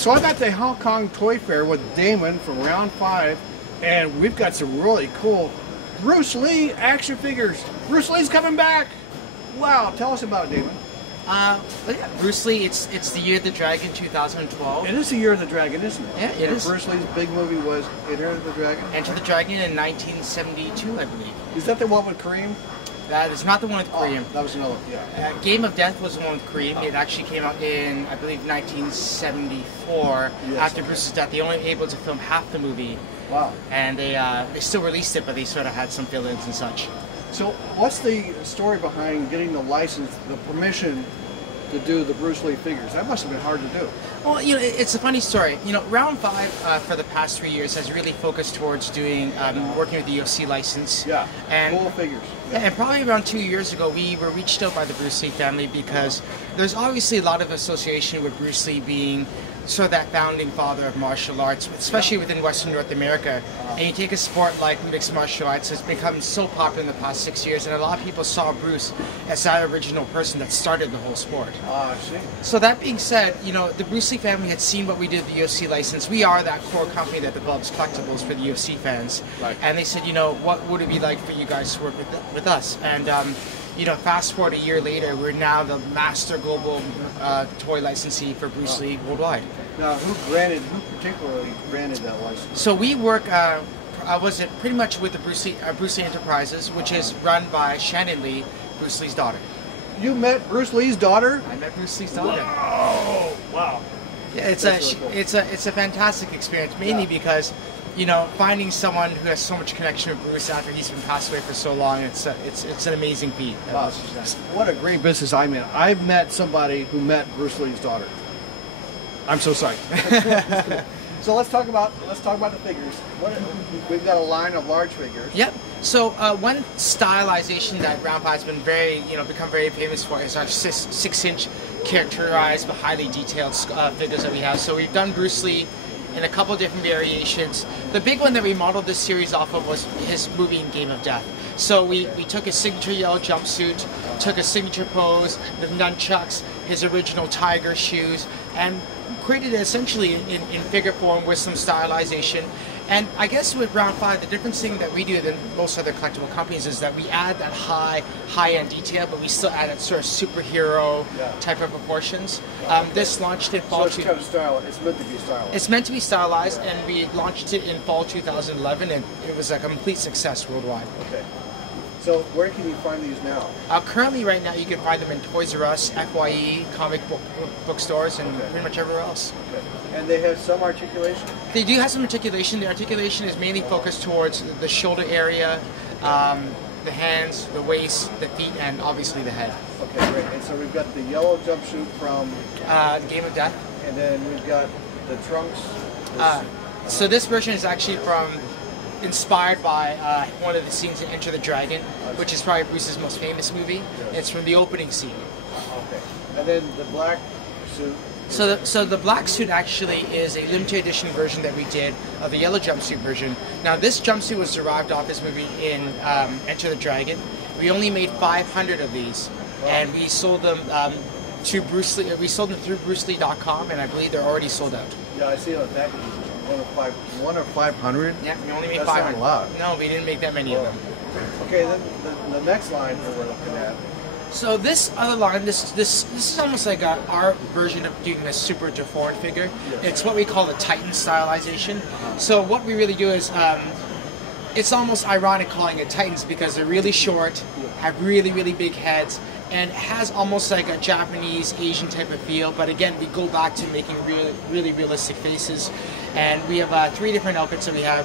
so I'm at the Hong Kong Toy Fair with Damon from Round 5, and we've got some really cool Bruce Lee action figures. Bruce Lee's coming back! Wow, tell us about it, Damon. Yeah, Bruce Lee, it's the Year of the Dragon 2012. It is the Year of the Dragon, isn't it? Yeah, it is. Bruce Lee's big movie was Enter the Dragon? Enter the Dragon in 1972, I believe. Is that the one with Kareem? That is not the one with Kareem. That was another, yeah. Game of Death was the one with Kareem. It actually came out in, I believe, 1974. Yes. After Bruce's death. They only were able to film half the movie. Wow. And they still released it, but they sort of had some fill-ins and such. So what's the story behind getting the license, the permission to do the Bruce Lee figures? That must have been hard to do. Well, you know, it's a funny story. You know, Round 5 for the past 3 years has really focused towards doing working with the UFC license. Yeah, and cool figures. Yeah. And probably around 2 years ago, we were reached out by the Bruce Lee family because there's obviously a lot of association with Bruce Lee being sort of that founding father of martial arts, especially within Western North America. And you take a sport like mixed martial arts, it's become so popular in the past 6 years, and a lot of people saw Bruce as that original person that started the whole sport. I see. So that being said, you know, the Bruce Lee family had seen what we did with the UFC license. We are that core company that develops collectibles for the UFC fans. Right. And they said, you know, what would it be like for you guys to work with us? And you know, fast forward a year later, we're now the master global toy licensee for Bruce Lee worldwide. Now, who particularly granted that license? So we work, was it pretty much with the Bruce Lee Enterprises, which is run by Shannon Lee, Bruce Lee's daughter. You met Bruce Lee's daughter? I met Bruce Lee's daughter. Oh, wow. Yeah, it's really cool. it's a fantastic experience, mainly because, you know, finding someone who has so much connection with Bruce after he's been passed away for so long, it's an amazing feat. Wow. What a great business I'm in. I've met somebody who met Bruce Lee's daughter. I'm so sorry. So let's talk about the figures. We've got a line of large figures. Yep. So one stylization that Round 5 has been become very famous for is our 6-inch characterized but highly detailed figures that we have. So we've done Bruce Lee in a couple different variations. The big one that we modeled this series off of was his movie in Game of Death. So we took his signature yellow jumpsuit, took a signature pose, the nunchucks, his original tiger shoes, and created it essentially in figure form with some stylization. And I guess with Round 5, the difference thing that we do than most other collectible companies is that we add that high-end detail, but we still add that sort of superhero type of proportions. This launched in fall. So it's kind of stylized. It's meant to be stylized. It's meant to be stylized, and we launched it in fall 2011, and it was a complete success worldwide. Okay. So where can you find these now? Currently, right now, you can find them in Toys R Us, FYE, comic book stores, and pretty much everywhere else. Okay. And they have some articulation? They do have some articulation. The articulation is mainly focused towards the shoulder area, the hands, the waist, the feet, and obviously the head. Okay, great. And so we've got the yellow jumpsuit from Game of Death. And then we've got the trunks. So this version is actually inspired by one of the scenes in Enter the Dragon, which is probably Bruce's most famous movie. Yes. It's from the opening scene. Okay. And then the black suit. So the black suit actually is a limited edition version that we did of the yellow jumpsuit version. Now this jumpsuit was derived off his movie in Enter the Dragon. We only made 500 of these, and we sold them to Bruce Lee. We sold them through BruceLee.com, and I believe they're already sold out. Yeah, I see on the package. One of 500? Yeah, we only made That's 500. Not a lot. No, we didn't make that many of them. Okay, then the next line that we're looking at. So this other line, this is almost like our version of doing a super deformed figure. Yes. It's what we call the Titan stylization. So what we really do is, it's almost ironic calling it Titans because they're really short, have really, really big heads, and it has almost like a Japanese, Asian type of feel. But again, we go back to making really, really realistic faces. And we have 3 different outfits that we have.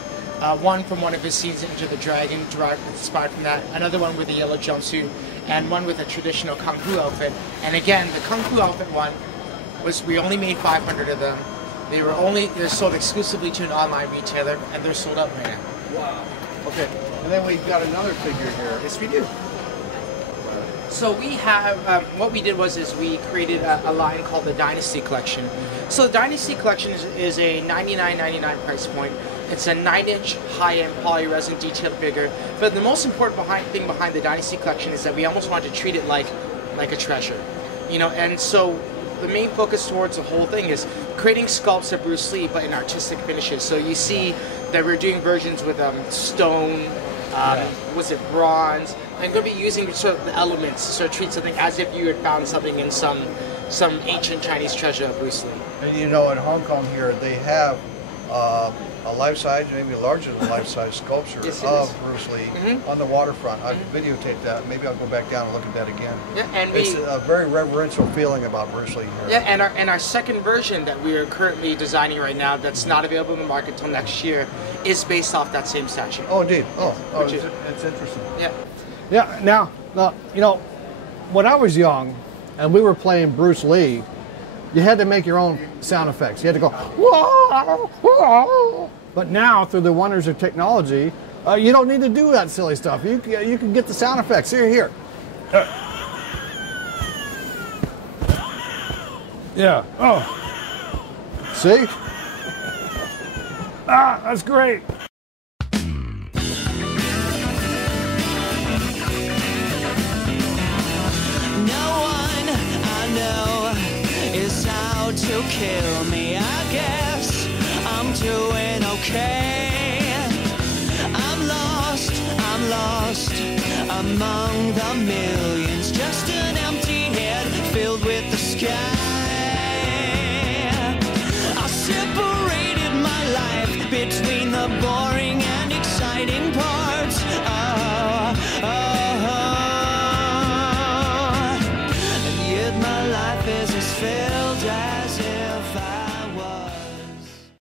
One from one of his scenes in Enter the Dragon, inspired from that. Another one with a yellow jumpsuit, and one with a traditional Kung Fu outfit. And again, the Kung Fu outfit one we only made 500 of them. They're sold exclusively to an online retailer, and they're sold out right now. Wow. Okay, and then we've got another figure here. Yes, we do. So we have, what we did was we created a line called the Dynasty Collection. So the Dynasty Collection is a $99.99 price point. It's a 9-inch high-end polyresin detailed figure. But the most important thing behind the Dynasty Collection is that we almost wanted to treat it like a treasure. You know, and so the main focus towards the whole thing is creating sculpts of Bruce Lee, but in artistic finishes. So you see that we're doing versions with stone, was it bronze? I'm going to be using sort of the elements to sort of treat something as if you had found something in some ancient Chinese treasure of Bruce Lee. And you know, in Hong Kong here, they have a life-size, maybe larger than life-size sculpture of Bruce Lee on the waterfront. I've videotaped that. Maybe I'll go back down and look at that again. Yeah, and it's a very reverential feeling about Bruce Lee here. Yeah, and our second version that we are currently designing right now, that's not available in the market until next year, is based off that same statue. Oh, indeed. It's interesting. Yeah. Yeah. Now, you know, when I was young, and we were playing Bruce Lee, you had to make your own sound effects. You had to go, whoa, whoa. But now, through the wonders of technology, you don't need to do that silly stuff. You can get the sound effects. Here. Yeah. Oh. See? That's great. To kill me, I guess I'm doing okay. I'm lost among the millions, just an empty head filled with the sky. I separated my life between the boring